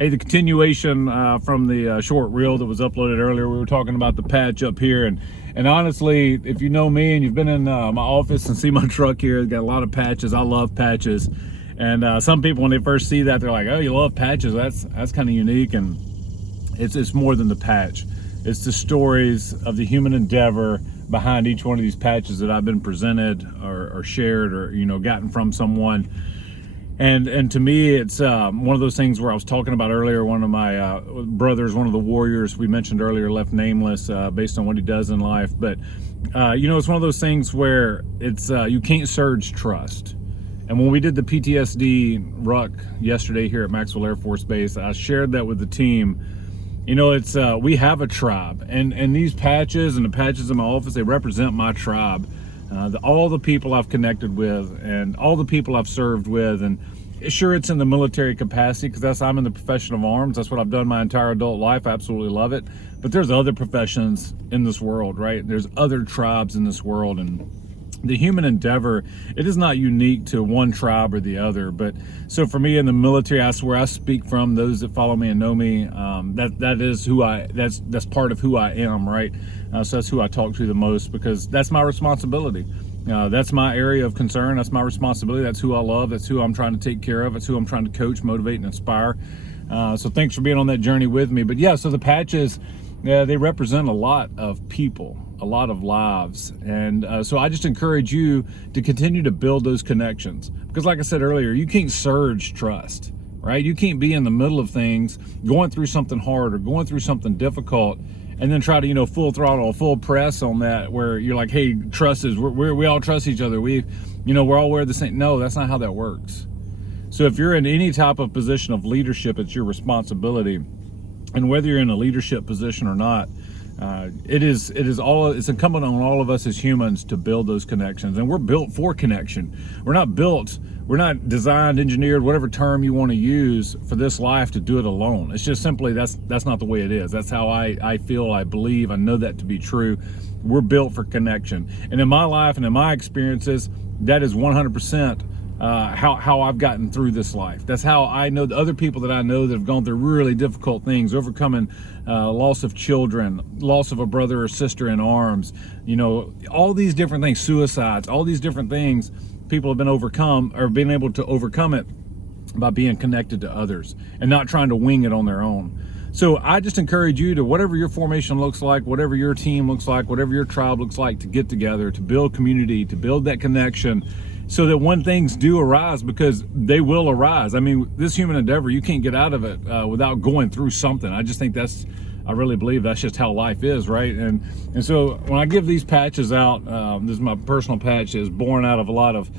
Hey, the continuation from the short reel that was uploaded earlier, we were talking about the patch up here, and honestly, if you know me and you've been in my office and see my truck here, it's got a lot of patches. I love patches, and some people when they first see that, they're like, "Oh, you love patches? That's kind of unique." And it's more than the patch. It's the stories of the human endeavor behind each one of these patches that I've been presented or shared or gotten from someone. And to me, it's one of those things where I was talking about earlier. One of my brothers, one of the warriors we mentioned earlier, left nameless based on what he does in life. But it's one of those things where it's you can't surge trust. And when we did the PTSD ruck yesterday here at Maxwell Air Force Base, I shared that with the team. It's we have a tribe, and these patches and the patches in my office, they represent my tribe. All the people I've connected with and all the people I've served with, and sure, it's in the military capacity because I'm in the profession of arms. That's what I've done my entire adult life. I absolutely love it. But there's other professions in this world, right? There's other tribes in this world, and the human endeavor, it is not unique to one tribe or the other. But so for me in the military, that's where I speak from. Those that follow me and know me, that is who that's part of who I am, right? So that's who I talk to the most because that's my responsibility. That's my area of concern. That's my responsibility. That's who I love. That's who I'm trying to take care of. It's who I'm trying to coach, motivate, and inspire. So thanks for being on that journey with me. But yeah, so the patches, they represent a lot of people, a lot of lives. And so I just encourage you to continue to build those connections. Because like I said earlier, you can't surge trust, right? You can't be in the middle of things, going through something hard or going through something difficult, and then try to, full throttle, full press on that where you're like, hey, trust is, we all trust each other. We're all aware of the same. No, that's not how that works. So if you're in any type of position of leadership, it's your responsibility. And whether you're in a leadership position or not, it's incumbent on all of us as humans to build those connections. And we're built for connection. We're not designed, engineered, whatever term you want to use for this life to do it alone. It's just simply, that's not the way it is. That's how I feel, I believe, I know that to be true. We're built for connection. And in my life and in my experiences, that is 100% how I've gotten through this life. That's how I know the other people that I know that have gone through really difficult things, overcoming loss of children, loss of a brother or sister in arms, all these different things, suicides, all these different things people have been able to overcome it by being connected to others and not trying to wing it on their own. So I just encourage you to, whatever your formation looks like, whatever your team looks like, whatever your tribe looks like, to get together, to build community, to build that connection, so that when things do arise, because they will arise. I mean, this human endeavor, you can't get out of it without going through something. I just think I really believe that's just how life is, right? And so when I give these patches out, this is my personal patch, is born out of a lot of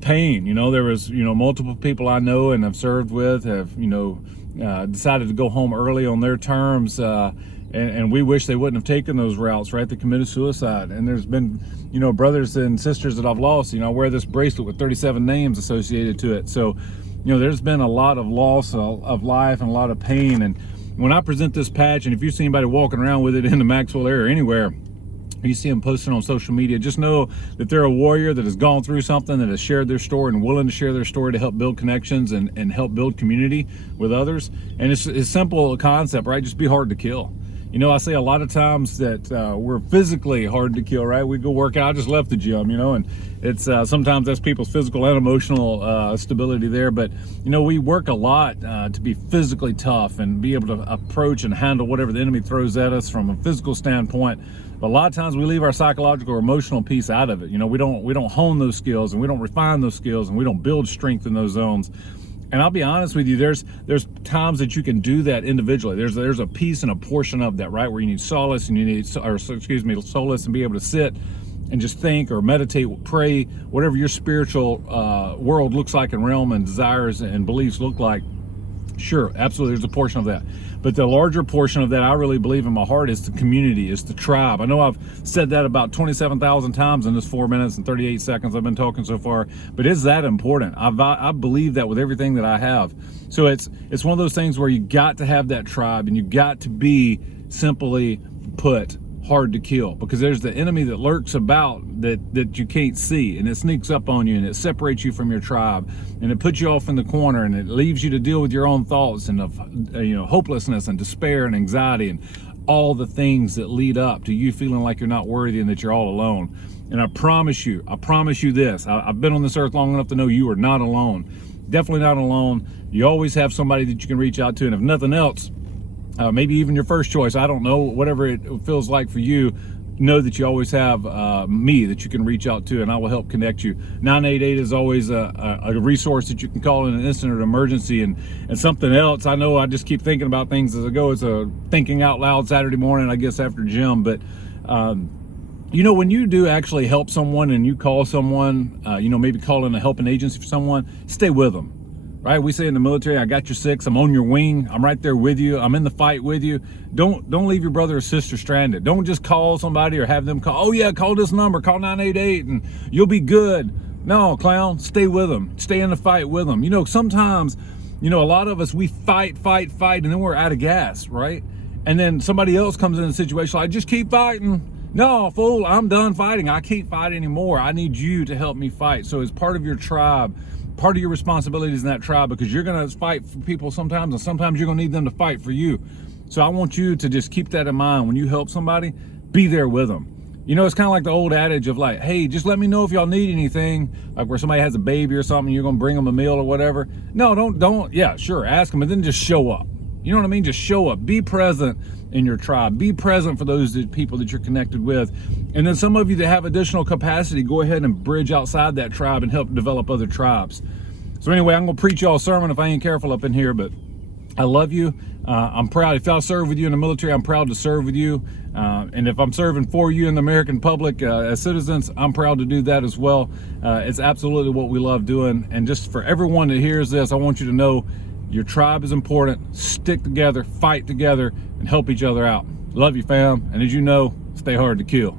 pain. There was, multiple people I know and have served with have, decided to go home early on their terms, and we wish they wouldn't have taken those routes, right? They committed suicide. And there's been, brothers and sisters that I've lost. I wear this bracelet with 37 names associated to it. So, there's been a lot of loss of life and a lot of pain. And when I present this patch, and if you see anybody walking around with it in the Maxwell area or anywhere, you see them posting on social media, just know that they're a warrior that has gone through something, that has shared their story and willing to share their story to help build connections and help build community with others. And it's a simple concept, right? Just be hard to kill. I say a lot of times that we're physically hard to kill, right? We go work out. I just left the gym, and it's sometimes that's people's physical and emotional stability there. But, we work a lot to be physically tough and be able to approach and handle whatever the enemy throws at us from a physical standpoint. But a lot of times we leave our psychological or emotional piece out of it. We don't hone those skills, and we don't refine those skills, and we don't build strength in those zones. And I'll be honest with you, there's times that you can do that individually. There's a piece and a portion of that, right, where you need solace and solace and be able to sit and just think or meditate, pray, whatever your spiritual world looks like and realm and desires and beliefs look like. Sure, absolutely, there's a portion of that. But the larger portion of that, I really believe in my heart, is the community, is the tribe. I know I've said that about 27,000 times in this 4 minutes and 38 seconds I've been talking so far, but it's that important. I believe that with everything that I have. So it's one of those things where you got to have that tribe, and you got to be, simply put, hard to kill, because there's the enemy that lurks about that you can't see, and it sneaks up on you, and it separates you from your tribe, and it puts you off in the corner, and it leaves you to deal with your own thoughts and of hopelessness and despair and anxiety and all the things that lead up to you feeling like you're not worthy and that you're all alone. And I promise you this, I've been on this earth long enough to know you are not alone. Definitely not alone. You always have somebody that you can reach out to, and if nothing else, maybe even your first choice, I don't know, whatever it feels like for you, know that you always have me that you can reach out to, and I will help connect you. 988 is always a resource that you can call in an instant of emergency. And something else, I know I just keep thinking about things as I go. It's a thinking out loud Saturday morning, I guess, after gym. But when you do actually help someone and you call someone, maybe call in a helping agency for someone, stay with them. Right? We say in the military, I got your six, I'm on your wing, I'm right there with you, I'm in the fight with you. Don't leave your brother or sister stranded. Don't just call somebody or have them call, oh yeah, call this number, call 988 and you'll be good. No, clown, stay with them. Stay in the fight with them. Sometimes, a lot of us, we fight, and then we're out of gas, right? And then somebody else comes in a situation like, just keep fighting. No, fool, I'm done fighting. I can't fight anymore. I need you to help me fight. So as part of your tribe, part of your responsibilities in that tribe, because you're going to fight for people sometimes, and sometimes you're going to need them to fight for you. So I want you to just keep that in mind. When you help somebody, be there with them. It's kind of like the old adage of like, hey, just let me know if y'all need anything, like where somebody has a baby or something, you're going to bring them a meal or whatever. No, don't. Yeah, sure, ask them, but then just show up. You know what I mean? Just show up. Be present in your tribe. Be present for those people that you're connected with. And then some of you that have additional capacity, go ahead and bridge outside that tribe and help develop other tribes. So anyway, I'm going to preach y'all a sermon if I ain't careful up in here, but I love you. I'm proud. If I serve with you in the military, I'm proud to serve with you. And if I'm serving for you in the American public as citizens, I'm proud to do that as well. It's absolutely what we love doing. And just for everyone that hears this, I want you to know your tribe is important. Stick together, fight together, and help each other out. Love you, fam. And as you know, stay hard to kill.